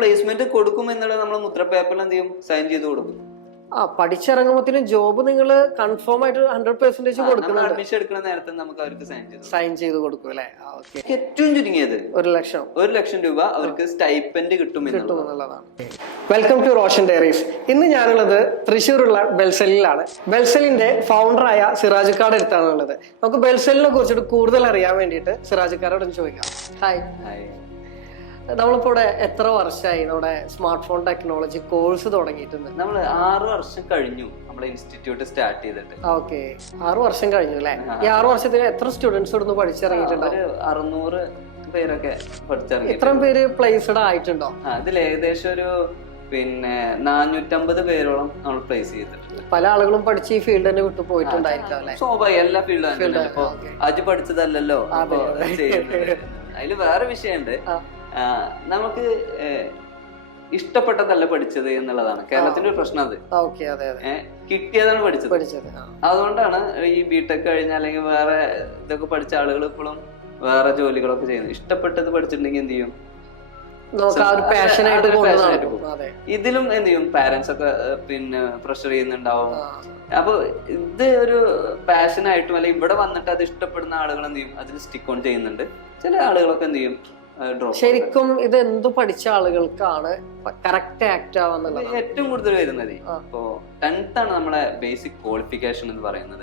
Placement കൊടുക്കും എന്നുള്ളത് നമ്മൾ മുദ്രപേപ്പറിൽ എന്ത് ചെയ്യും, സൈൻ ചെയ്ത് കൊടുക്കും. പഠിച്ചിറങ്ങുമ്പോഴത്തേനും ജോബ് നിങ്ങൾ കൺഫേം ആയിട്ട് 100% കൊടുക്കുന്നുണ്ട്. അഡ്മിഷൻ എടുക്കുന്ന നേരത്തെ നമുക്ക് അവർക്ക് സൈൻ ചെയ്ത് കൊടുക്കും അല്ലെ? ഏറ്റവും ചുരുങ്ങിയത് 1,00,000 രൂപ അവർക്ക് സ്റ്റൈപ്പൻഡ് കിട്ടും എന്നുള്ളതാണ്. Welcome to Roshan diaries. ഇന്ന് ഞാനുള്ളത് തൃശ്ശൂരുള്ള ബെൽസെല്ലിലാണ്. ബെൽസെല്ലിന്റെ ഫൗണ്ടറായ സിറാജുക്കാട് അടുത്താണുള്ളത്. നമുക്ക് ബെൽസെല്ലിനെ കുറിച്ചിട്ട് കൂടുതൽ അറിയാൻ വേണ്ടിയിട്ട് സിറാജുക്കാരോട് ചോദിക്കാം. ഹായ്. നമ്മളിപ്പോ ഇവിടെ എത്ര വർഷമായി നമ്മുടെ സ്മാർട്ട് ഫോൺ ടെക്നോളജി കോഴ്സ് തുടങ്ങിയിട്ടുണ്ട്? നമ്മൾ 6 വർഷം കഴിഞ്ഞു നമ്മളെ ഇൻസ്റ്റിറ്റ്യൂട്ട് സ്റ്റാർട്ട് ചെയ്തിട്ട്. ഓക്കെ, 6 വർഷം കഴിഞ്ഞു അല്ലെ? ഈ 6 വർഷത്തിൽ എത്ര സ്റ്റുഡൻസ് ഇവിടുന്ന് പഠിച്ചിറങ്ങിയിട്ടുണ്ടോ? 600 പേരൊക്കെ പഠിച്ചിറങ്ങി. ഇത്രയും പേര് പ്ലേസ്ഡ് ആയിട്ടുണ്ടോ? അതിൽ ഏകദേശം ഒരു 450 പേരോളം നമ്മൾ പ്ലേസ് ചെയ്തിട്ടുണ്ട്. പല ആളുകളും പഠിച്ച് ഈ ഫീൽഡ് തന്നെ വിട്ടു പോയിട്ടുണ്ടായിരിക്കും അല്ലെ? സ്വാഭാവികം, എല്ലാ ഫീൽഡും. ഇപ്പൊ അത് പഠിച്ചതല്ലല്ലോ അതില് വേറെ വിഷയമുണ്ട്. നമുക്ക് ഇഷ്ടപ്പെട്ടതല്ല പഠിച്ചത് എന്നുള്ളതാണ് കേരളത്തിന്റെ ഒരു പ്രശ്നം. അത് കിട്ടിയതാണ് പഠിച്ചത്. അതുകൊണ്ടാണ് ഈ ബിടെക് കഴിഞ്ഞ അല്ലെങ്കിൽ വേറെ ഇതൊക്കെ പഠിച്ച ആളുകൾ ഇപ്പോഴും വേറെ ജോലികളൊക്കെ ചെയ്യുന്നത്. ഇഷ്ടപ്പെട്ടത് പഠിച്ചിട്ടുണ്ടെങ്കിൽ എന്ത് ചെയ്യും, ഇതിലും എന്ത് ചെയ്യും, പാരന്റ്സ് ഒക്കെ പിന്നെ പ്രഷർ ചെയ്യുന്നുണ്ടാവും. അപ്പൊ ഇത് ഒരു പാഷനായിട്ടും അല്ലെങ്കിൽ ഇവിടെ വന്നിട്ട് അത് ഇഷ്ടപ്പെടുന്ന ആളുകൾ എന്ത് ചെയ്യും, അതിൽ സ്റ്റിക്ക് ഓൺ ചെയ്യുന്നുണ്ട്. ചില ആളുകളൊക്കെ എന്ത് ചെയ്യും, ശരിക്കും ഇത് എന്ത് പഠിച്ച ആളുകൾക്കാണ് കറക്റ്റ് ആക്ട് ആവുന്നത്? ഏറ്റവും കൂടുതൽ വരുന്നത് ഇപ്പോ 10th ആണ് നമ്മളെ ബേസിക് ക്വാളിഫിക്കേഷൻ എന്ന് പറയുന്നത്.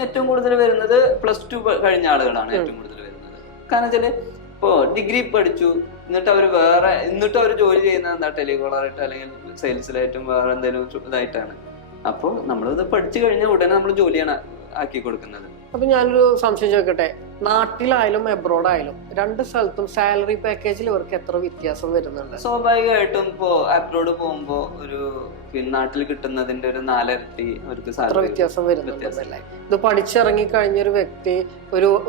ഏറ്റവും കൂടുതൽ വരുന്നത് +2 കഴിഞ്ഞ ആളുകളാണ് ഏറ്റവും കൂടുതൽ വരുന്നത്. കാരണം വെച്ചാല് ഇപ്പോ ഡിഗ്രി പഠിച്ചു എന്നിട്ട് അവർ ജോലി ചെയ്യുന്നത് എന്താ, ടെലികോളറായിട്ട് അല്ലെങ്കിൽ സെയിൽസിലായിട്ടും വേറെ എന്തെങ്കിലും ഇതായിട്ടാണ്. അപ്പോൾ നമ്മളിത് പഠിച്ചു കഴിഞ്ഞാൽ ഉടനെ നമ്മൾ ജോലിയാണ് ആക്കി കൊടുക്കുന്നത്. അപ്പൊ ഞാനൊരു സംശയം ചോദിക്കട്ടെ, നാട്ടിലായാലും എബ്രോഡ് ആയാലും രണ്ട് സ്ഥലത്തും സാലറി പാക്കേജിൽ ഇവർക്ക് എത്ര വ്യത്യാസം വരുന്നുണ്ട്? സ്വാഭാവികമായിട്ടും ഇപ്പോ അബ്രോഡ് പോകുമ്പോ ഒരു നാട്ടിൽ കിട്ടുന്നതിന്റെ ഒരു 4 ഇരട്ടി അവർക്ക് വ്യത്യാസം വരുന്നുണ്ടല്ലേ? ഇത് പഠിച്ചിറങ്ങി കഴിഞ്ഞൊരു വ്യക്തി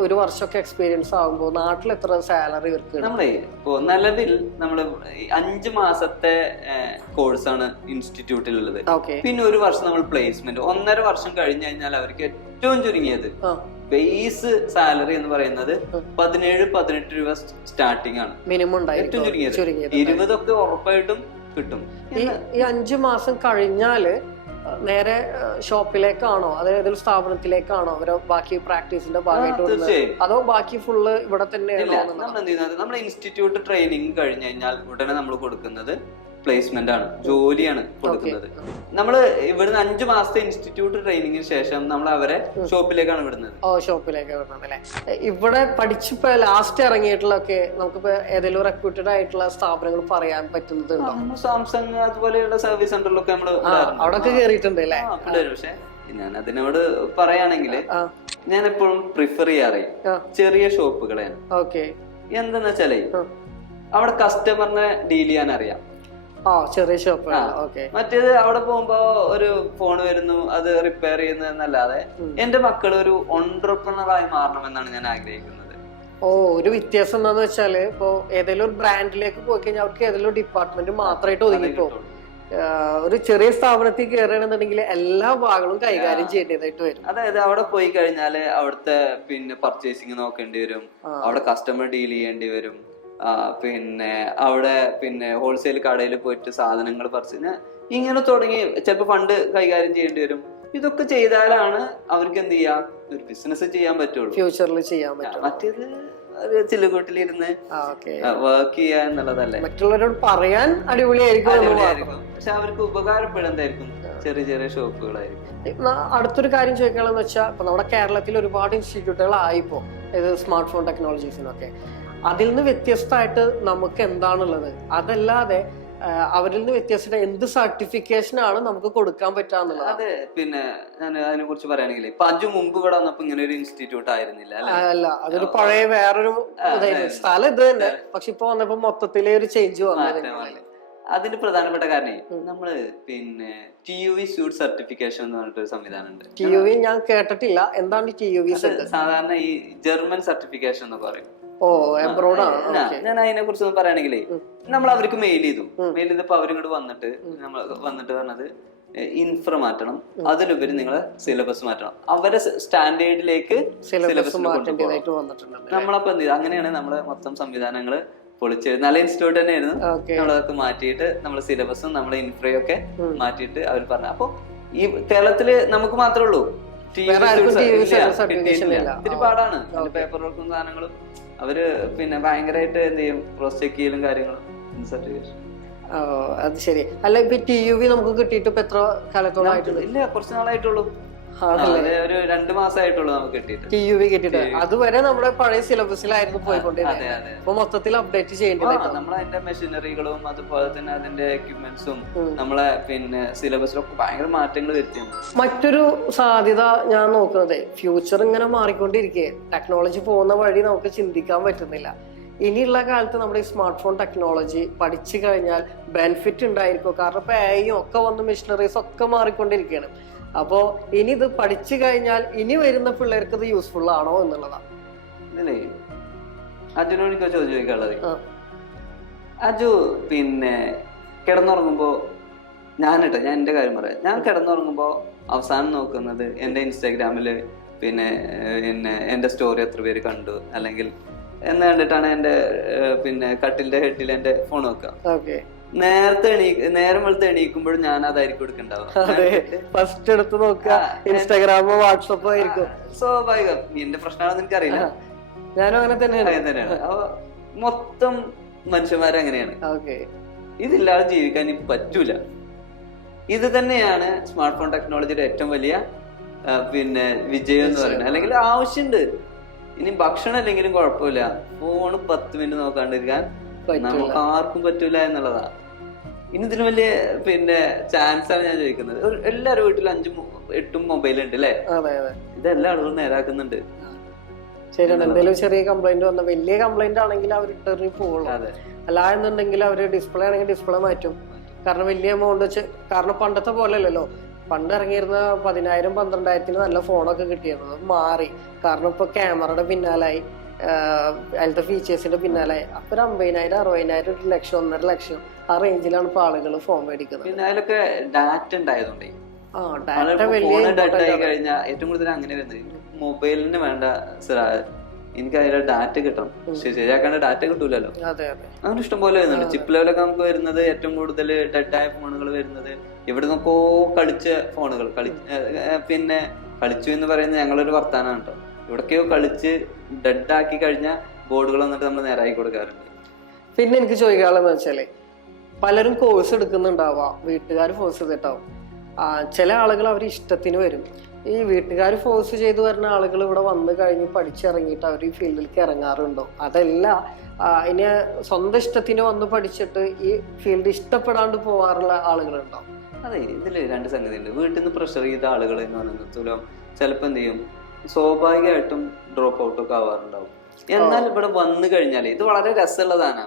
ഒരു വർഷമൊക്കെ എക്സ്പീരിയൻസ് ആകുമ്പോൾ നാട്ടിൽ എത്ര സാലറി ഇവർക്ക്? നമ്മളെ ഇപ്പോ നിലവിൽ നമ്മള് 5 മാസത്തെ കോഴ്സാണ് ഇൻസ്റ്റിറ്റ്യൂട്ടിലുള്ളത്. പിന്നെ 1 വർഷം നമ്മൾ പ്ലേസ്മെന്റ്, 1.5 വർഷം കഴിഞ്ഞു കഴിഞ്ഞാൽ അവർക്ക് ഏറ്റവും ചുരുങ്ങിയത് ബേസ് സാലറി എന്ന് പറയുന്നത് 17-18 രൂപ സ്റ്റാർട്ടിംഗ് ആണ്. മിനിമം ഏറ്റവും ചുരുങ്ങിയത് 20 ഒക്കെ ഉറപ്പായിട്ടും കിട്ടും. ഈ 5 മാസം കഴിഞ്ഞാല് നേരെ ഷോപ്പിലേക്കാണോ അതോ ഏതൊരു സ്ഥാപനത്തിലേക്കാണോ അവരോ ബാക്കി പ്രാക്ടീസിന്റെ ഭാഗമായിട്ട്, അതോ ബാക്കി ഫുള്ള് ഇവിടെ തന്നെയാണോ? നമ്മൾ എന്ത് ചെയ്യുന്നത്, നമ്മുടെ ഇൻസ്റ്റിറ്റ്യൂട്ട് ട്രെയിനിങ് കഴിഞ്ഞു കഴിഞ്ഞാൽ ഉടനെ നമ്മൾ കൊടുക്കുന്നത് പ്ലേസ്മെന്റ് ആണ്, ജോലിയാണ് കൊടുക്കുന്നത്. നമ്മള് ഇവിടുന്ന് 5 മാസത്തെ ഇൻസ്റ്റിറ്റ്യൂട്ട് ട്രെയിനിങ്ങിന് ശേഷം നമ്മൾ അവരെ ഷോപ്പിലേക്കാണ് വിടുന്നത്. ഷോപ്പിലേക്ക് വിടുന്നത് അല്ലെ? ഇവിടെ പഠിച്ചിപ്പോ ലാസ്റ്റ് ഇറങ്ങിയിട്ടുള്ളൊക്കെ നമുക്കിപ്പോ ഏതെങ്കിലും റെപ്യൂട്ടഡ് ആയിട്ടുള്ള സ്ഥാപനങ്ങൾ പറയാൻ പറ്റുന്നതുണ്ടോ? സാംസങ് അതുപോലെയുള്ള സർവീസ് സെന്ററിലൊക്കെ നമ്മള് അവിടെ കേറിയിട്ടുണ്ട് അല്ലെ? പക്ഷെ ഞാൻ അതിനോട് പറയുകയാണെങ്കിൽ ഞാൻ എപ്പോഴും പ്രിഫർ ചെയ്യാറ് ചെറിയ ഷോപ്പുകളെയാണ്. എന്താന്ന് വെച്ചാലേ അവിടെ കസ്റ്റമറിനെ ഡീൽ ചെയ്യാൻ അറിയാം. ചെറിയ ഷോപ്പ്. മറ്റേത് അവിടെ പോകുമ്പോ ഒരു ഫോൺ വരുന്നു, അത് റിപ്പയർ ചെയ്യുന്നതെന്നല്ലാതെ എന്റെ മക്കൾ ഒരു ഓൺട്രപ്രണറായി മാറണമെന്നാണ് ഞാൻ ആഗ്രഹിക്കുന്നത്. ഒരു വ്യത്യാസം എന്താന്ന് വെച്ചാല് ഇപ്പൊ ഏതെങ്കിലും ഒരു ബ്രാൻഡിലേക്ക് പോയി കഴിഞ്ഞാൽ അവർക്ക് ഏതെങ്കിലും ഡിപ്പാർട്ട്മെന്റ് മാത്രമായിട്ട് ഒതുങ്ങിപ്പോകും. ഒരു ചെറിയ സ്ഥാപനത്തിൽ കയറുകയാണെന്നുണ്ടെങ്കിൽ എല്ലാ ഭാഗങ്ങളും കൈകാര്യം ചെയ്യേണ്ടതായിട്ട് വരും. അതായത് അവിടെ പോയി കഴിഞ്ഞാല് അവിടുത്തെ പിന്നെ പർച്ചേസിങ് നോക്കേണ്ടി വരും, അവിടെ കസ്റ്റമർ ഡീൽ ചെയ്യേണ്ടി വരും, പിന്നെ അവിടെ പിന്നെ ഹോൾസെയിൽ കടയിൽ പോയിട്ട് സാധനങ്ങൾ പർച്ചേസ് ഇങ്ങനെ തുടങ്ങി ചിലപ്പോൾ ഫണ്ട് കൈകാര്യം ചെയ്യേണ്ടി വരും. ഇതൊക്കെ ചെയ്താലാണ് അവർക്ക് എന്ത് ചെയ്യാം, ഒരു ബിസിനസ് ചെയ്യാൻ പറ്റുള്ളൂ, ഫ്യൂച്ചറിൽ ചെയ്യാൻ പറ്റും. മറ്റേത് ചില്ലുകൂട്ടിലിരുന്ന് വർക്ക് ചെയ്യുക എന്നുള്ളതല്ലേ. മറ്റുള്ളവരോട് പറയാൻ അടിപൊളിയായിരിക്കും, പക്ഷെ അവർക്ക് ഉപകാരപ്പെടുന്നതായിരിക്കും ചെറിയ ചെറിയ ഷോപ്പുകളായിരിക്കും. അടുത്തൊരു കാര്യം ചോദിക്കണമെന്ന് വെച്ചാൽ ഇപ്പൊ നമ്മുടെ കേരളത്തിൽ ഒരുപാട് ഇൻസ്റ്റിറ്റ്യൂട്ടുകളായിപ്പോ ഇത് സ്മാർട്ട് ഫോൺ ടെക്നോളജീസിനൊക്കെ. അതിൽ നിന്ന് വ്യത്യസ്തമായിട്ട് നമുക്ക് എന്താണുള്ളത്? അതല്ലാതെ അവരിൽ നിന്ന് വ്യത്യസ്തമായിട്ട് എന്ത് സർട്ടിഫിക്കേഷൻ ആണ് നമുക്ക് കൊടുക്കാൻ പറ്റാന്നുള്ളത്? അതെ, പിന്നെ ഞാൻ അതിനെ കുറിച്ച് പറയുകയാണെങ്കിൽ ഇപ്പൊ 5 മുമ്പ് ഇവിടെ വന്നപ്പോ ഇങ്ങനെ ഒരു ഇൻസ്റ്റിറ്റ്യൂട്ട് ആയിരുന്നില്ല. അല്ല, അതൊരു പഴയ വേറൊരു സ്ഥലം ഇത് തന്നെ. പക്ഷെ ഇപ്പൊ വന്നപ്പോ മൊത്തത്തിലെ ഒരു ചേഞ്ച് വന്നു. അതിന് പ്രധാനപ്പെട്ട കാരണം നമ്മള് പിന്നെ TUV സ്യൂട്ട് സർട്ടിഫിക്കേഷൻ എന്ന് പറഞ്ഞിട്ടൊരു സംവിധാനം ഉണ്ട്. TUV ഞാൻ കേട്ടിട്ടില്ല, എന്താണ് TUV? സാധാരണ ഈ ജർമ്മൻ സർട്ടിഫിക്കേഷൻ എന്ന് പറയും. ഞാൻ അതിനെ കുറിച്ച് പറയുകയാണെങ്കിൽ നമ്മൾ അവർക്ക് മെയിൽ ചെയ്തപ്പോ അവരിങ്ങോട്ട് വന്നിട്ട് പറഞ്ഞത് ഇൻഫ്ര മാറ്റണം, അതിലുപരി നിങ്ങളെ സിലബസ് മാറ്റണം, അവരെ സ്റ്റാൻഡേർഡിലേക്ക് സിലബസ്. നമ്മളപ്പോ എന്ത് ചെയ്തു, അങ്ങനെയാണ് നമ്മളെ മൊത്തം സംവിധാനങ്ങള് പൊളിച്ച് നല്ല ഇൻസ്റ്റിറ്റ്യൂട്ട് തന്നെയായിരുന്നു. നമ്മളതൊക്കെ മാറ്റിയിട്ട് നമ്മുടെ സിലബസും നമ്മുടെ ഇൻഫ്രയും ഒക്കെ മാറ്റിയിട്ട് അവർ പറഞ്ഞു. അപ്പൊ ഈ കേരളത്തില് നമുക്ക് മാത്രമേ ഉള്ളൂ കിട്ടിയിട്ടില്ല. ഒത്തിരി പാടാണ്. പേപ്പർ വർക്കും സാധനങ്ങളും അവര് പിന്നെ ഭയങ്കരമായിട്ട് എന്ത് ചെയ്യും, ക്രോസ് ചെക്ക് ചെയ്യലും കാര്യങ്ങളും. സർട്ടിഫിക്കേഷൻ അത് ശരി. അല്ല, ഇപ്പൊ TUV നമുക്ക് കിട്ടിയിട്ട് ഇപ്പൊ എത്ര കാലത്തോളം ആയിട്ടുള്ളൂ? ഇല്ല, കുറച്ച് നാളായിട്ടുള്ളൂ. ഒരു 2 മാസമായിട്ടുള്ളൂ നമുക്ക് കിട്ടിയിട്ട്. TUV കിട്ടിയിട്ട്. അതുവരെ നമ്മുടെ പഴയ സിലബസിലായിരുന്നു പോയിക്കൊണ്ടിരുന്നത്. അപ്പൊ മൊത്തത്തിൽ അപ്ഡേറ്റ് ചെയ്യേണ്ടത്. നമ്മളതിന്റെ മെഷീനറികളും അതുപോലെ തന്നെ അതിന്റെ എക്യുപ്മെന്റ്സും നമ്മളെ പിന്നെ സിലബസിലൊക്കെ ഭയങ്കര മാറ്റങ്ങൾ വരുത്തിയാണ്. മറ്റൊരു സാധ്യത ഞാൻ നോക്കുന്നത്, ഫ്യൂച്ചർ ഇങ്ങനെ മാറിക്കൊണ്ടിരിക്കെ ടെക്നോളജി പോകുന്ന വഴി നമുക്ക് ചിന്തിക്കാൻ പറ്റുന്നില്ല. ഇനിയുള്ള കാലത്ത് നമ്മുടെ ഈ സ്മാർട്ട് ഫോൺ ടെക്നോളജി പഠിച്ചു കഴിഞ്ഞാൽ ബെനിഫിറ്റ് ഉണ്ടായിരിക്കും. കാരണം ഇപ്പൊ AI ഒക്കെ വന്ന് മെഷീനറീസ് ഒക്കെ മാറിക്കൊണ്ടിരിക്കുകയാണ്. അപ്പോ ഇനി ഇത് പഠിച്ചു കഴിഞ്ഞാൽ ഇനി വരുന്ന പിള്ളേർക്ക് ഇത് യൂസ്ഫുൾ ആണോ എന്നുള്ളതാണ്. ഇതിലേ അജുനോട് എനിക്ക് ചോദ്യം ചോദിക്കാനുള്ളത്, അജു പിന്നെ കിടന്നുറങ്ങുമ്പോ ഞാൻ എന്റെ കാര്യം പറയാം. ഞാൻ കിടന്നുറങ്ങുമ്പോ അവസാനം നോക്കുന്നത് എന്റെ ഇൻസ്റ്റാഗ്രാമില് പിന്നെ എന്റെ സ്റ്റോറി എത്ര പേര് കണ്ടു അല്ലെങ്കിൽ എന്ന് കണ്ടിട്ടാണ് എന്റെ പിന്നെ കട്ടിലിന്റെ ഹെഡിൽ എന്റെ ഫോൺ വെക്കുക. നേരം വെളുത്ത് എണീക്കുമ്പോഴും ഞാൻ അതായിരിക്കും എടുക്കണ്ടാവുക. ഫസ്റ്റ് എടുത്ത് നോക്കുക ഇൻസ്റ്റാഗ്രാമോ വാട്സപ്പോ ആയിരിക്കും. സ്വാഭാവികം. എന്റെ പ്രശ്നമാണെന്ന് എനിക്കറിയില്ല. ഞാനും അങ്ങനെ തന്നെയാണ്. അപ്പൊ മൊത്തം മനുഷ്യന്മാരങ്ങനെയാണ്. ഇതില്ലാതെ ജീവിക്കാൻ ഇനി പറ്റൂല. ഇത് തന്നെയാണ് സ്മാർട്ട് ഫോൺ ടെക്നോളജിയുടെ ഏറ്റവും വലിയ പിന്നെ വിജയം എന്ന് പറയുന്നത്. അല്ലെങ്കിൽ ആവശ്യമുണ്ട്. ഇനി ഭക്ഷണം അല്ലെങ്കിലും കുഴപ്പമില്ല, ഫോണ് 10 മിനിറ്റ് നോക്കാണ്ടിരിക്കാൻ നമുക്ക് ആർക്കും പറ്റൂല എന്നുള്ളതാണ്. ഇനി ഇതിന് വലിയ പിന്നെ ചാൻസ് ആണ് ഞാൻ ചോദിക്കുന്നത്. എല്ലാവരും വീട്ടിൽ 5-8 മൊബൈൽ ഉണ്ട് അല്ലേ? ഇതെല്ലാ ആളുകളും നേരാക്കുന്നുണ്ട്. ശരിയാണ്. എന്തെങ്കിലും ചെറിയ കംപ്ലൈന്റ് വന്ന, വലിയ കംപ്ലൈന്റ് ആണെങ്കിൽ അവർ റിട്ടേൺ പോകുള്ളൂ. അല്ല എന്നുണ്ടെങ്കിൽ അവര് ഡിസ്പ്ലേ ആണെങ്കിൽ ഡിസ്പ്ലേ മാറ്റും. കാരണം വലിയ എമൗണ്ട് വെച്ച്, കാരണം പണ്ടത്തെ പോലെ അല്ലല്ലോ. പണ്ട് ഇറങ്ങിയിരുന്ന 10,000-12,000 നല്ല ഫോണൊക്കെ കിട്ടിയിരുന്നത് മാറി. കാരണം ഇപ്പൊ ക്യാമറയുടെ പിന്നാലായി, അതിലത്തെ ഫീച്ചേഴ്സിന്റെ പിന്നാലായി. അപ്പൊ 50,000, 60,000, 1 ലക്ഷം, 1.5 ലക്ഷം ആ റേഞ്ചിലാണ് ഇപ്പൊ ആളുകൾ ഫോൺ മേടിക്കുന്നത്. പിന്നെ അതിലൊക്കെ ഡാറ്റ ഉണ്ടായതുകൊണ്ട് ഏറ്റവും കൂടുതൽ അങ്ങനെ വരുന്നത് മൊബൈലിന് വേണ്ട. എനിക്ക് അതിലെ ഡാറ്റ കിട്ടണം, ശരിയാക്കേണ്ട ഡാറ്റ കിട്ടൂലല്ലോ. അങ്ങനെ ഇഷ്ടം പോലെ വരുന്നുണ്ട്. ചിപ്പ് ലെവലൊക്കെ നമുക്ക് വരുന്നത് ഏറ്റവും കൂടുതൽ ഡെഡായ ഫോണുകൾ വരുന്നത് ഇവിടെ നിന്നൊക്കെ കളിച്ച ഫോണുകൾ പിന്നെ കളിച്ചു എന്ന് പറയുന്നത് ഞങ്ങളൊരു വർത്താനാണ് കേട്ടോ. ഇവിടൊക്കെയോ കളിച്ച് ഡെഡാക്കി കഴിഞ്ഞ ബോർഡുകൾ വന്നിട്ട് നമ്മൾ നേരാക്കി കൊടുക്കാറുണ്ട്. പിന്നെ എനിക്ക് ചോദിക്കാനുള്ളതെന്ന് വെച്ചാല്, പലരും കോഴ്സ് എടുക്കുന്നുണ്ടാവാം, വീട്ടുകാർ ഫോഴ്സ് ചെയ്തിട്ടാവും. ചില ആളുകൾ അവർ ഇഷ്ടത്തിന് വരും. ഈ വീട്ടുകാർ ഫോഴ്സ് ചെയ്ത് വരുന്ന ആളുകൾ ഇവിടെ വന്നു കഴിഞ്ഞ് പഠിച്ചിറങ്ങിയിട്ട് അവർ ഈ ഫീൽഡിലേക്ക് ഇറങ്ങാറുണ്ടോ? അതല്ല ഇനി സ്വന്തം ഇഷ്ടത്തിന് വന്ന് പഠിച്ചിട്ട് ഈ ഫീൽഡ് ഇഷ്ടപ്പെടാണ്ട് പോവാറുള്ള ആളുകളുണ്ടോ? അതെ, ഇതില് 2 സംഗതി ഉണ്ട്. വീട്ടിൽ നിന്ന് പ്രഷർ ചെയ്ത ആളുകൾ എന്ന് പറയുന്നത് ചിലപ്പോൾ എന്ത് ചെയ്യും, സ്വാഭാവികമായിട്ടും ഡ്രോപ്പ് ഔട്ട് ഒക്കെ ആവാറുണ്ടാവും. എന്നാൽ ഇവിടെ വന്നു കഴിഞ്ഞാൽ ഇത് വളരെ രസമുള്ളതാണ്.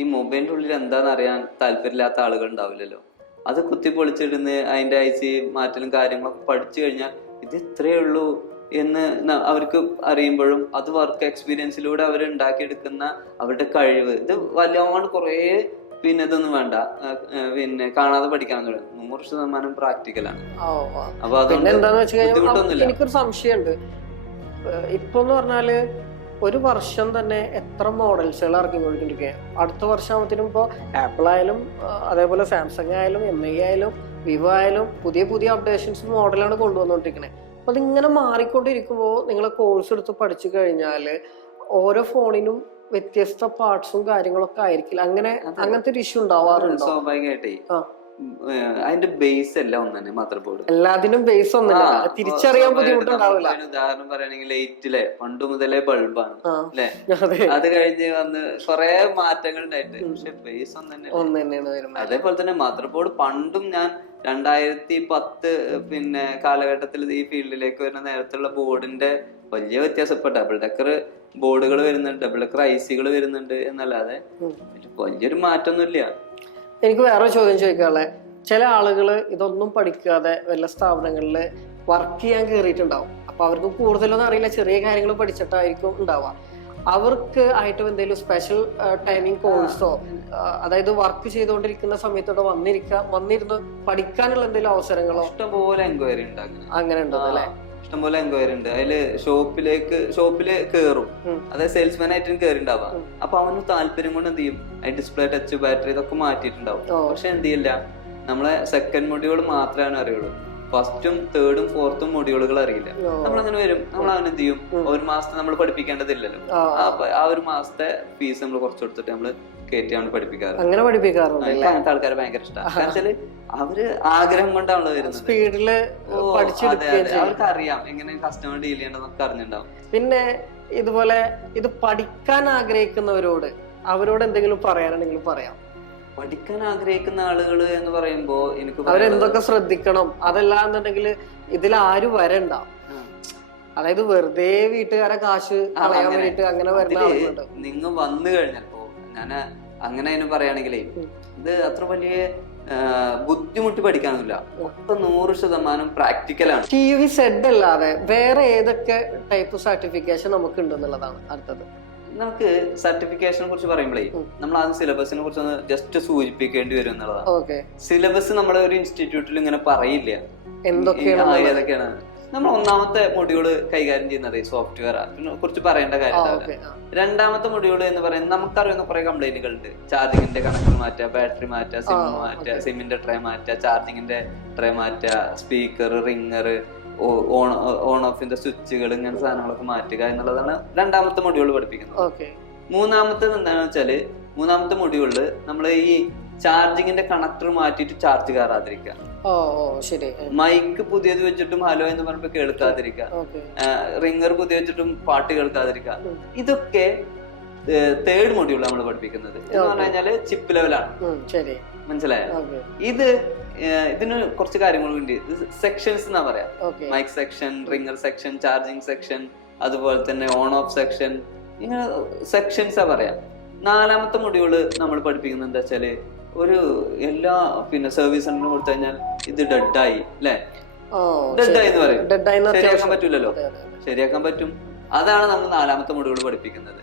ഈ മൊബൈലിന്റെ ഉള്ളിൽ എന്താണെന്ന് അറിയാൻ താല്പര്യമില്ലാത്ത ആളുകൾ ഉണ്ടാവില്ലല്ലോ. അത് കുത്തിപ്പൊളിച്ചിടുന്ന് അതിന്റെ IC മാറ്റലും കാര്യങ്ങളൊക്കെ പഠിച്ചു കഴിഞ്ഞാൽ ഇത് ഇത്രയേ ഉള്ളൂ എന്ന് അവർക്ക് അറിയുമ്പോഴും അത് വർക്ക് എക്സ്പീരിയൻസിലൂടെ അവർ ഉണ്ടാക്കിയെടുക്കുന്ന അവരുടെ കഴിവ്, ഇത് വല്ലാണ്ട് കുറേ പിന്നെ ഇതൊന്നും വേണ്ട, പിന്നെ കാണാതെ പഠിക്കാൻ 100% പ്രാക്ടിക്കലാണ്. അപ്പൊ അതുകൊണ്ട് എനിക്കൊരു സംശയമുണ്ട്. ഇപ്പൊന്ന് പറഞ്ഞാല് ഒരു വർഷം തന്നെ എത്ര മോഡൽസുകൾ ഇറക്കിക്കൊണ്ടിരിക്കുക. അടുത്ത വർഷമാകുമ്പോഴത്തേനും ഇപ്പോൾ ആപ്പിൾ ആയാലും അതേപോലെ സാംസങ് ആയാലും MI ആയാലും വിവോ ആയാലും പുതിയ പുതിയ അപ്ഡേഷൻസ് മോഡലാണ് കൊണ്ടുവന്നുകൊണ്ടിരിക്കുന്നത്. അപ്പൊ അതിങ്ങനെ മാറിക്കൊണ്ടിരിക്കുമ്പോൾ നിങ്ങൾ കോഴ്സ് എടുത്ത് പഠിച്ചു കഴിഞ്ഞാൽ ഓരോ ഫോണിനും വ്യത്യസ്ത പാർട്സും കാര്യങ്ങളൊക്കെ ആയിരിക്കില്ല. അങ്ങനത്തെ ഒരു ഇഷ്യൂ ഉണ്ടാവാറുണ്ടോ? സ്വാഭാവികമായിട്ടേ അതിന്റെ ബേസ് എല്ലാം ഒന്ന് തന്നെ. മദർ ബോർഡ് എല്ലാത്തിനും ബേസ് ഒന്നല്ല, തിരിച്ചറിയാൻ ബുദ്ധിമുട്ടുണ്ടാവില്ല. ഉദാഹരണം പറയുകയാണെങ്കിൽ 8 പണ്ട് മുതലേ ബൾബാണ് അല്ലെ, അത് കഴിഞ്ഞ് വന്ന് കുറെ മാറ്റങ്ങൾ ഉണ്ടായിട്ട്, പക്ഷെ ബേസ് ഒന്ന് തന്നെയാണ്. അതേപോലെ തന്നെ മദർ ബോർഡ് പണ്ടും ഞാൻ 2010 പിന്നെ കാലഘട്ടത്തിൽ ഈ ഫീൽഡിലേക്ക് വരുന്ന നേരത്തുള്ള ബോർഡിന്റെ വലിയ വ്യത്യാസം. ഇപ്പൊ ഡബിൾ ഡെക്കർ ബോർഡുകൾ വരുന്നുണ്ട്, ഡബിൾ ഡെക്കർ IC-കൾ വരുന്നുണ്ട് എന്നല്ലാതെ വലിയൊരു മാറ്റമൊന്നുമില്ല. എനിക്ക് വേറെ ചോദ്യം ചോദിക്കാനുള്ളത്, ചില ആളുകൾ ഇതൊന്നും പഠിക്കാതെ വല്ല സ്ഥാപനങ്ങളിൽ വർക്ക് ചെയ്യാൻ കയറിയിട്ടുണ്ടാവും. അപ്പൊ അവർക്ക് കൂടുതലൊന്നും അറിയില്ല, ചെറിയ കാര്യങ്ങൾ പഠിച്ചിട്ടായിരിക്കും ഉണ്ടാവുക. അവർക്ക് ആയിട്ട് എന്തെങ്കിലും സ്പെഷ്യൽ ടൈമിംഗ് കോഴ്സോ, അതായത് വർക്ക് ചെയ്തുകൊണ്ടിരിക്കുന്ന സമയത്തോടെ വന്നിരുന്ന് പഠിക്കാനുള്ള എന്തെങ്കിലും അവസരങ്ങളോ? ഇഷ്ടംപോലെ എൻക്വയറി ഉണ്ടാകും. അങ്ങനെ ഉണ്ടോ അല്ലെ? ഇഷ്ടംപോലെ എൻക്വയറി ഉണ്ട്. അതില് ഷോപ്പില് കയറും, അതായത് സെയിൽസ്മാൻ ആയിട്ടും കയറിണ്ടാവാം. അപ്പൊ അവന് താല്പര്യം കൊണ്ട് എന്ത് ചെയ്യും, ഡിസ്പ്ലേ, ടച്ച്, ബാറ്ററി ഇതൊക്കെ മാറ്റിയിട്ടുണ്ടാവും. പക്ഷെ എന്ത് ചെയ്യില്ല, നമ്മളെ സെക്കൻഡ് മൊഡ്യൂൾ മാത്രമേ അറിയുള്ളൂ. ഫസ്റ്റും തേർഡും ഫോർത്തും മൊഡ്യൂളുകൾ അറിയില്ല. നമ്മളങ്ങനെ വരും, നമ്മൾ അവൻ എന്ത് ചെയ്യും, ഒരു മാസത്തെ നമ്മൾ പഠിപ്പിക്കേണ്ടതില്ലല്ലോ, ആ ഒരു മാസത്തെ ഫീസ് നമ്മൾ കുറച്ച് കൊടുത്തിട്ട് നമ്മള് കയറ്റിയാണ് പഠിപ്പിക്കാറ്. അങ്ങനെ പഠിപ്പിക്കാറുണ്ട്. അങ്ങനത്തെ ആൾക്കാരെ ഭയങ്കര ഇഷ്ടമാണ്. കാരണം വെച്ചാല് അവര് ആഗ്രഹം കൊണ്ടാണ് വരുന്നത്. സ്പീഡില് അവർക്ക് അറിയാം എങ്ങനെ കസ്റ്റമർ ഡീൽ ചെയ്യേണ്ടതൊക്കെ അറിഞ്ഞിട്ടുണ്ടാവും. പിന്നെ ഇതുപോലെ ഇത് പഠിക്കാൻ ആഗ്രഹിക്കുന്നവരോട് എന്തെങ്കിലും പറയാനുണ്ടെങ്കിലും പറയാം. പഠിക്കാൻ ആഗ്രഹിക്കുന്ന ആളുകൾ എന്ന് പറയുമ്പോ എനിക്ക് അവരെന്തൊക്കെ ശ്രദ്ധിക്കണം, അതല്ലാന്നുണ്ടെങ്കിൽ ഇതിൽ ആരും വരണ്ട. അതായത് വെറുതെ വീട്ടുകാരെ കാശ് കളയാൻ വേണ്ടിട്ട് അങ്ങനെ വരുന്ന ആളുകളുണ്ട്. നിങ്ങൾ വന്നു കഴിഞ്ഞപ്പോ ഞാൻ അങ്ങനെ അതിന് പറയുകയാണെങ്കിലേ, ഇത് അത്ര വലിയ ബുദ്ധിമുട്ടി പഠിക്കാനൊന്നുമില്ല. 100% പ്രാക്ടിക്കലാണ്. TV സെഡ് അല്ലാതെ വേറെ ഏതൊക്കെ ടൈപ്പ് സർട്ടിഫിക്കേഷൻ നമുക്ക് ഉണ്ടെന്നുള്ളതാണ് അടുത്തത്. നമുക്ക് സർട്ടിഫിക്കേഷനെ കുറിച്ച് പറയുമ്പോഴേ നമ്മൾ ആദ്യം സിലബസിനെ കുറിച്ചൊന്ന് ജസ്റ്റ് സൂചിപ്പിക്കേണ്ടി വരും എന്നുള്ളതാണ്. സിലബസ് നമ്മുടെ ഒരു ഇൻസ്റ്റിറ്റ്യൂട്ടിൽ ഇങ്ങനെ പറയില്ല ഏതൊക്കെയാണ്. നമ്മൾ ഒന്നാമത്തെ മൊഡ്യൂള് കൈകാര്യം ചെയ്യുന്നത് സോഫ്റ്റ്വെയർ, കുറിച്ച് പറയേണ്ട കാര്യമില്ല. രണ്ടാമത്തെ മൊഡ്യൂള് എന്ന് പറയുന്നത് നമുക്കറിയുന്ന കുറെ കംപ്ലൈന്റുകൾ ഉണ്ട്. ചാർജിങ്ങിന്റെ കണക്ടർ മാറ്റുക, ബാറ്ററി മാറ്റുക, സിം മാറ്റുക, സിമ്മിന്റെ ട്രേ മാറ്റുക, ചാർജിങ്ങിന്റെ ട്രേ മാറ്റുക, സ്പീക്കർ, റിംഗർ, ഓൺ ഓഫിന്റെ സ്വിച്ചുകൾ, ഇങ്ങനെ സാധനങ്ങളൊക്കെ മാറ്റുക എന്നുള്ളതാണ് രണ്ടാമത്തെ മൊഡ്യൂള് പഠിപ്പിക്കുന്നത്. മൂന്നാമത്തേത് എന്താണെന്ന് വെച്ചാല്, മൂന്നാമത്തെ മൊഡ്യൂളില് നമ്മൾ ഈ ചാർജിങ്ങിന്റെ കണക്ടർ മാറ്റിയിട്ട് ചാർജ് കയറാതിരിക്കുക, മൈക്ക് പുതിയത് വെച്ചിട്ടും ഹലോ എന്ന് പറഞ്ഞപ്പോ കേൾക്കാതിരിക്കുക, റിംഗർ പുതിയ വെച്ചിട്ടും പാട്ട് കേൾക്കാതിരിക്കുക. ഇതൊക്കെ തേർഡ് മൊഡ്യൂൾ നമ്മൾ പഠിപ്പിക്കുന്നത് എന്ന് പറഞ്ഞു കഴിഞ്ഞാല് ചിപ്പ് ലെവലാണ്. മനസ്സിലായോ? ഇതിന് കുറച്ച് കാര്യങ്ങളുണ്ട്. സെക്ഷൻസ് എന്നാ പറയാ. Mic section, ringer section, charging section, അതുപോലെ തന്നെ ഓൺ ഓഫ് സെക്ഷൻ, ഇങ്ങനെ സെക്ഷൻസാ പറയാ. നാലാമത്തെ മൊഡ്യൂള് നമ്മൾ പഠിപ്പിക്കുന്നത് എന്താ വെച്ചാല്, ഒരു എല്ലാ സർവീസ് സെന്ററിന് കൊടുത്തു കഴിഞ്ഞാൽ ഇത് ഡെഡായി അല്ലെ, ഡെഡായി എന്ന് പറയും. ശരിയാക്കാൻ പറ്റൂലല്ലോ, ശരിയാക്കാൻ പറ്റും. അതാണ് നമ്മൾ നാലാമത്തെ മൊഡ്യൂള് പഠിപ്പിക്കുന്നത്.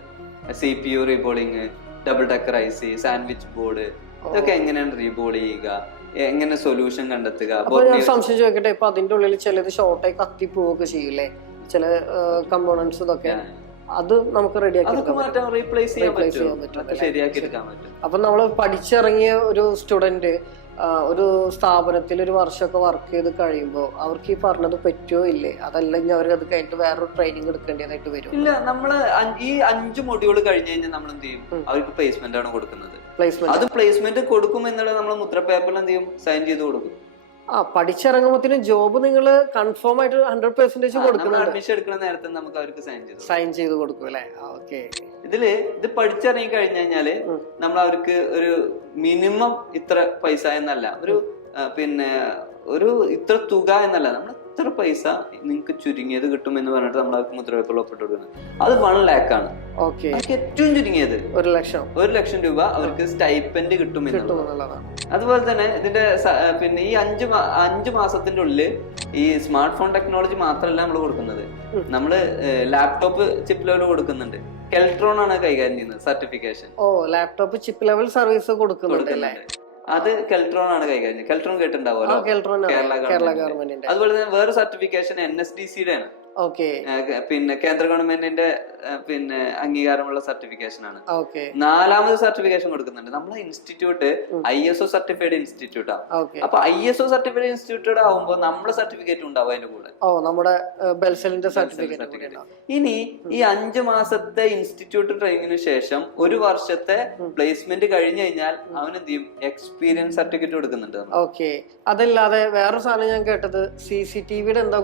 CPU reballing, double decker IC, sandwich board, ഇതൊക്കെ എങ്ങനെയാണ് റീബോൾ ചെയ്യുക, എങ്ങനെ സൊല്യൂഷൻ കണ്ടെത്തുക. സംശയം ചോദിക്കട്ടെ, ഇപ്പൊ അതിന്റെ ഉള്ളിൽ ചിലത് ഷോർട്ടായി കത്തി പോവുകയൊക്കെ ചെയ്യൂലേ, ചില കമ്പോണൻസ്, ഇതൊക്കെ അത് നമുക്ക് റീപ്ലേസ് ചെയ്യാൻ പറ്റും, ശരിയാക്കി എടുക്കാൻ പറ്റും. അപ്പൊ നമ്മള് പഠിച്ചിറങ്ങിയ ഒരു സ്റ്റുഡന്റ് ഒരു സ്ഥാപനത്തിൽ ഒരു വർഷമൊക്കെ വർക്ക് ചെയ്ത് കഴിയുമ്പോൾ അവർക്ക് ഈ പറഞ്ഞത് പറ്റുമോ ഇല്ലേ, അതല്ലെങ്കിൽ അവർക്ക് അത് കഴിഞ്ഞിട്ട് വേറൊരു ട്രെയിനിങ് എടുക്കേണ്ടതായിട്ട് വരും? ഇല്ല, നമ്മള് ഈ 5 മൊഡ്യൂൾ കഴിഞ്ഞ് കഴിഞ്ഞാൽ നമ്മൾ എന്ത് ചെയ്യും, അവർക്ക് പ്ലേസ്മെന്റ് ആണ് കൊടുക്കുന്നത്. അത് പ്ലേസ്മെന്റ് കൊടുക്കും എന്നുള്ളത് നമ്മൾ മുദ്രപേപ്പറിൽ എന്ത് ചെയ്യും, സൈൻ ചെയ്ത് കൊടുക്കും. പഠിച്ചിറങ്ങുമ്പോ ജോബ് നിങ്ങൾ കൺഫേം ആയിട്ട് 100% കൊടുക്കുന്നുണ്ട്. അഡ്മിഷൻ എടുക്കുന്ന നേരത്തെ നമുക്ക് അവർക്ക് സൈൻ ചെയ്ത് കൊടുക്കും അല്ലേ? ഇത് പഠിച്ചിറങ്ങി കഴിഞ്ഞു കഴിഞ്ഞാല് നമ്മൾ അവർക്ക് ഒരു മിനിമം ഇത്ര പൈസ എന്നല്ല, ഒരു ഇത്ര തുക എന്നല്ല, നമ്മൾ ഇത്ര പൈസ നിങ്ങൾക്ക് ചുരുങ്ങിയത് കിട്ടും എന്ന് പറഞ്ഞിട്ട് നമ്മൾ അവർക്ക് മുദ്രവെപ്പുകൾ ഒപ്പിട്ട് കൊടുക്കുന്നത്. അത് 1 lakh ആണ്. ഏറ്റവും ചുരുങ്ങിയത് 1 ലക്ഷം രൂപ അവർക്ക് സ്റ്റൈപ്പൻഡ് കിട്ടും എന്നുള്ളതാണ്. അതുപോലെ തന്നെ ഇതിന്റെ ഈ 5 മാസത്തിന്റെ ഉള്ളിൽ ഈ സ്മാർട്ട് ഫോൺ ടെക്നോളജി മാത്രമല്ല നമ്മൾ കൊടുക്കുന്നത്, നമ്മള് ലാപ്ടോപ്പ് ചിപ്പ് ലെവൽ കൊടുക്കുന്നുണ്ട്. കെൽട്രോൺ ആണ് കൈകാര്യം ചെയ്യുന്നത് certification. Laptop chip level service കൊടുക്കുന്നുണ്ട്. അത് കെൽട്രോൺ ആണ് കൈകാര്യം. കെൽട്രോൺ കേട്ടിട്ടുണ്ടാവുമല്ലോ, കേരള ഗവൺമെന്റ്. അതുപോലെ തന്നെ വേറെ സർട്ടിഫിക്കേഷൻ NSDCയുടെ ആണ്. കേന്ദ്ര ഗവൺമെന്റിന്റെ അംഗീകാരമുള്ള സർട്ടിഫിക്കേഷൻ ആണ്. 4ാമത് സർട്ടിഫിക്കേഷൻ കൊടുക്കുന്നുണ്ട്. നമ്മളെ ഇൻസ്റ്റിറ്റ്യൂട്ട് ISO സർട്ടിഫൈഡ് ഇൻസ്റ്റിറ്റ്യൂട്ടാണ്. അപ്പൊ ISO സർട്ടിഫൈഡ് ഇൻസ്റ്റിറ്റ്യൂട്ട് ആവുമ്പോൾ നമ്മുടെ സർട്ടിഫിക്കറ്റ് ഉണ്ടാവും അതിന്റെ കൂടെ, നമ്മുടെ ബെൽസലിന്റെ സർട്ടിഫിക്കറ്റ്. ഇനി ഈ 5 മാസത്തെ ഇൻസ്റ്റിറ്റ്യൂട്ട് ട്രെയിനിങ്ങിന് ശേഷം 1 വർഷത്തെ പ്ലേസ്മെന്റ് കഴിഞ്ഞു കഴിഞ്ഞാൽ അവൻ എന്ത് ചെയ്യും, എക്സ്പീരിയൻസ് സർട്ടിഫിക്കറ്റ് കൊടുക്കുന്നുണ്ട്. അതല്ലാതെ വേറൊരു സാധനം ഞാൻ കേട്ടത് CCTVയുടെ എന്താ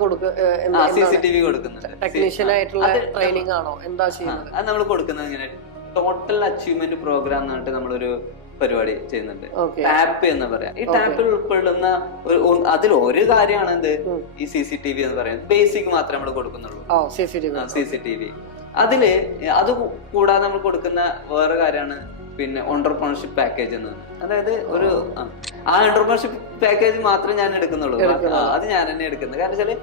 CCTV കൊടുക്കുന്നുണ്ട്. ടെക്നീഷ്യൻ ആയിട്ടുള്ള ട്രെയിനിങ് ആണോ, എന്താ ചെയ്യുന്നത്? അത് നമ്മൾ കൊടുക്കുന്നത് ഇങ്ങനെ ടോട്ടൽ അച്ചീവ്മെന്റ് പ്രോഗ്രാം എന്ന് പറഞ്ഞിട്ട് നമ്മളൊരു പരിപാടി ചെയ്യുന്നുണ്ട്. ടാപ്പ് എന്ന് പറയാം. ഈ ടാപ്പിൽ ഉൾപ്പെടുന്ന അതിൽ ഒരു കാര്യമാണ് എന്ത്, ഈ CCTV എന്ന് പറയുന്നത്. ബേസിക് മാത്രമേ നമ്മൾ കൊടുക്കുന്നുള്ളൂ, CCTV. അത് കൂടാതെ നമ്മൾ കൊടുക്കുന്ന വേറെ കാര്യമാണ് എന്റർപ്രണർഷിപ്പ് പാക്കേജ് എന്ന്. അതായത് ആ എന്റർപ്രണർഷിപ്പ് പാക്കേജ് മാത്രമേ ഞാൻ എടുക്കുന്നുള്ളൂ. അത് ഞാൻ തന്നെ എടുക്കുന്നത്. കാരണം വെച്ചാല്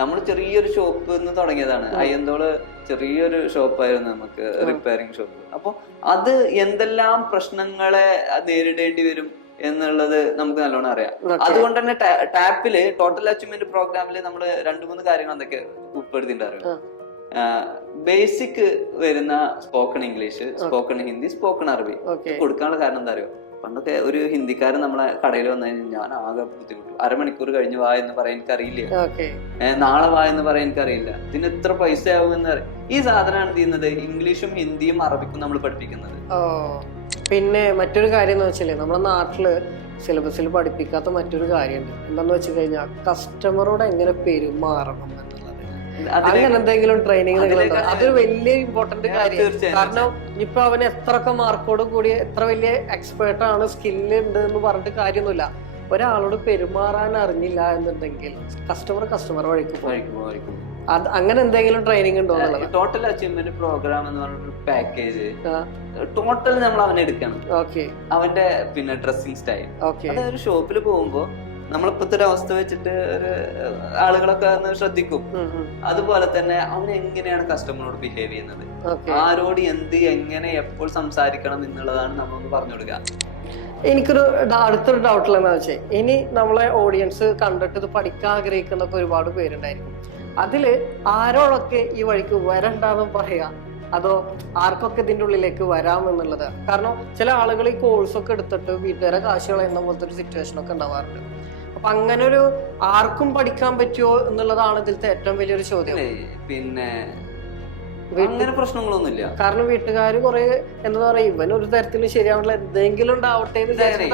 നമ്മൾ ചെറിയൊരു ഷോപ്പ് നിന്ന് തുടങ്ങിയതാണ്. അയ്യന്തോള് ചെറിയൊരു ഷോപ്പായിരുന്നു നമുക്ക്, റിപ്പയറിംഗ് ഷോപ്പ്. അപ്പൊ അത് എന്തെല്ലാം പ്രശ്നങ്ങളെ നേരിടേണ്ടി വരും എന്നുള്ളത് നമുക്ക് നല്ലോണം അറിയാം. അതുകൊണ്ട് തന്നെ ടാപ്പില് ടോട്ടൽ അച്ചീവ്മെന്റ് പ്രോഗ്രാമില് നമ്മൾ 2-3 കാര്യങ്ങൾ എന്തൊക്കെ ഉൾപ്പെടുത്തിയിട്ടുണ്ടായിരുന്നു. ബേസിക് വരുന്ന spoken English, spoken Hindi, spoken അറബി കൊടുക്കാനുള്ള കാരണം എന്താ അറിയോ? പണ്ടൊക്കെ ഒരു ഹിന്ദിക്കാരൻ നമ്മളെ കടയിൽ വന്നു കഴിഞ്ഞാൽ ഞാൻ ആകെ ബുദ്ധിമുട്ടും. അരമണിക്കൂർ കഴിഞ്ഞ് വാ എന്ന് പറയാൻ എനിക്കറിയില്ല, നാളെ വാ എന്ന് പറയാൻ എനിക്കറിയില്ല, ഇതിന് എത്ര പൈസ ആവും എന്ന് അറിയാം. ഈ സാധനമാണ് ചെയ്യുന്നത് ഇംഗ്ലീഷും ഹിന്ദിയും അറബിക്കും നമ്മൾ പഠിപ്പിക്കുന്നത്. പിന്നെ മറ്റൊരു കാര്യം എന്ന് വെച്ചാല് നമ്മുടെ നാട്ടില് സിലബസിൽ പഠിപ്പിക്കാത്ത മറ്റൊരു കാര്യമുണ്ട്. എന്താന്ന് വെച്ച് കഴിഞ്ഞാൽ കസ്റ്റമറോട് എങ്ങനെ പെരുമാറണം എന്നുള്ളത്. അങ്ങനെ എന്തെങ്കിലും ട്രെയിനിങ് അതൊരു വലിയ ഇമ്പോർട്ടന്റ് കാര്യം. കാരണം ഇപ്പൊ അവന് എത്രയൊക്കെ മാർക്കോട് കൂടി എത്ര വലിയ എക്സ്പേർട്ട് ആണ്, സ്കില്ല് ഉണ്ട് എന്ന് പറഞ്ഞിട്ട് കാര്യമൊന്നുമില്ല. ഒരാളോട് പെരുമാറാൻ അറിഞ്ഞില്ല എന്നുണ്ടെങ്കിൽ കസ്റ്റമർ വഴിക്കും. അങ്ങനെ എന്തെങ്കിലും ട്രെയിനിങ് ഉണ്ടോ? ടോട്ടൽ അച്ചീവ്മെന്റ് പ്രോഗ്രാം എന്ന് പറഞ്ഞൊരു പാക്കേജ് ടോട്ടൽ നമ്മൾ അവനെ എടുക്കണം. അവന്റെ പിന്നെ ഡ്രസ്സിംഗ് സ്റ്റൈൽ, അതായത് ഒരു ഷോപ്പിൽ പോകുമ്പോ നമ്മളിപ്പോഴത്തെ ഒരു അവസ്ഥ വെച്ചിട്ട് ആളുകളൊക്കെ ഒന്ന് ശ്രദ്ധിക്കും. അതുപോലെ തന്നെ അവൻ എങ്ങനെയാണ് കസ്റ്റമറോട് ബിഹേവ് ചെയ്യുന്നത്, ആരോട് എന്ത് എങ്ങനെ എപ്പോൾ സംസാരിക്കണം എന്നുള്ളതാണ് നമ്മളൊന്ന് പറഞ്ഞു കൊടുക്കുക. എനിക്കൊരു അടുത്തൊരു ഡൗട്ടിൽ എന്താ വെച്ചാൽ, ഇനി നമ്മളെ ഓഡിയൻസ് കണ്ടിട്ട് ഇത് പഠിക്കാൻ ആഗ്രഹിക്കുന്നൊക്കെ ഒരുപാട് പേരുണ്ടായിരിക്കും. അതില് ആരോടൊക്കെ ഈ വഴിക്ക് വരണ്ടെന്നും പറയാ, അതോ ആർക്കൊക്കെ ഇതിന്റെ ഉള്ളിലേക്ക് വരാം എന്നുള്ളത്? കാരണം ചില ആളുകൾ ഈ കോഴ്സൊക്കെ എടുത്തിട്ട് വീട്ടുകാരെ കാശ് കളയുന്ന പോലത്തെ ഒരു സിറ്റുവേഷൻ ഒക്കെ ഉണ്ടാവാറുണ്ട്. അപ്പൊ അങ്ങനെ ഒരു ആർക്കും പഠിക്കാൻ പറ്റുമോ എന്നുള്ളതാണ് ഇതിലത്തെ ഏറ്റവും വലിയൊരു ചോദ്യം. പിന്നെ അങ്ങനെ പ്രശ്നങ്ങളൊന്നുമില്ല. കാരണം വീട്ടുകാര് കുറെ എന്താ പറയാ, ഇവൻ ഒരു തരത്തിലും ശരിയാവുന്നില്ല, എന്തെങ്കിലും ഉണ്ടാവട്ടെ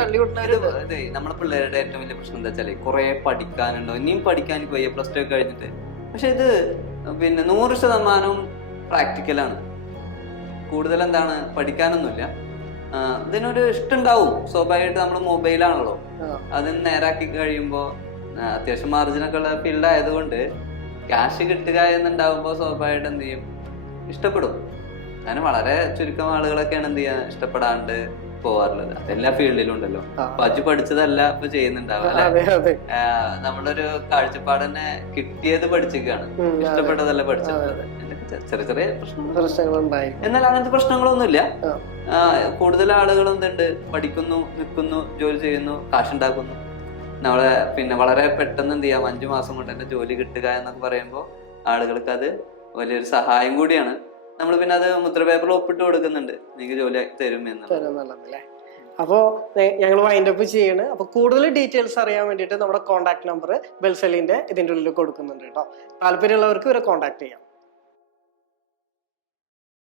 തള്ളി വിട്ടുന്നത്. അതെ, നമ്മളെ പിള്ളേരുടെ ഏറ്റവും വലിയ പ്രശ്നം എന്താ വെച്ചാല് കുറെ പഠിക്കാനുണ്ടോ, ഇനിയും പഠിക്കാൻ പോയി +2 ഒക്കെ കഴിഞ്ഞിട്ട്. പക്ഷെ ഇത് പിന്നെ 100% പ്രാക്ടിക്കലാണ്. കൂടുതൽ എന്താണ് പഠിക്കാനൊന്നുമില്ല. ഇതിനൊരു ഇഷ്ടമുണ്ടാവും സ്വാഭാവികമായിട്ട്. നമ്മൾ മൊബൈലാണല്ലോ, അതിന് നേരാക്കി കഴിയുമ്പോ അത്യാവശ്യം മാർജിനൊക്കെ ഉള്ള ഫീൽഡ് ആയതുകൊണ്ട് ക്യാഷ് കിട്ടുക എന്നുണ്ടാവുമ്പോ സ്വാഭാവികമായിട്ട് എന്ത് ചെയ്യും, ഇഷ്ടപ്പെടും. അങ്ങനെ വളരെ ചുരുക്കം ആളുകളൊക്കെയാണ് എന്ത് ചെയ്യാൻ ഇഷ്ടപ്പെടാണ്ട് പോവാറുള്ളത്. അതെല്ലാ ഫീൽഡിലും ഉണ്ടല്ലോ. അപ്പൊ അജു പഠിച്ചതല്ല ഇപ്പൊ ചെയ്യുന്നുണ്ടാവും അല്ലെ. നമ്മളൊരു കാഴ്ചപ്പാട് തന്നെ കിട്ടിയത് പഠിച്ചിരിക്കുകയാണ്, ഇഷ്ടപ്പെട്ടതല്ല പഠിച്ചിട്ടുള്ളത്. ചെറിയ ചെറിയ പ്രശ്നങ്ങളുണ്ടായി. എന്നാൽ അങ്ങനത്തെ പ്രശ്നങ്ങളൊന്നുമില്ല. കൂടുതൽ ആളുകൾ എന്തുണ്ട്, പഠിക്കുന്നു, നിൽക്കുന്നു, ജോലി ചെയ്യുന്നു, കാശുണ്ടാക്കുന്നു. നമ്മളെ പിന്നെ വളരെ പെട്ടെന്ന് എന്ത് ചെയ്യാം, 5 മാസം കൊണ്ട് തന്നെ ജോലി കിട്ടുക എന്നൊക്കെ പറയുമ്പോൾ ആളുകൾക്ക് അത് വലിയൊരു സഹായം കൂടിയാണ്. നമ്മൾ പിന്നെ അത് മുദ്രപേപ്പറിൽ ഒപ്പിട്ട് കൊടുക്കുന്നുണ്ട്, നിങ്ങൾക്ക് ജോലി തരും എന്നുള്ളത്. അപ്പോൾ ഞങ്ങൾ വൈൻഡ് അപ്പ് ചെയ്യാണ്. അപ്പൊ കൂടുതൽ ഡീറ്റെയിൽസ് അറിയാൻ വേണ്ടിയിട്ട് നമ്മുടെ കോൺടാക്ട് നമ്പർ ബെൽസെല്ലിന്റെ ഇതിന്റെ ഉള്ളിൽ കൊടുക്കുന്നുണ്ട് കേട്ടോ. താല്പര്യമുള്ളവർക്ക് ഇവരെ കോൺടാക്ട് ചെയ്യാം.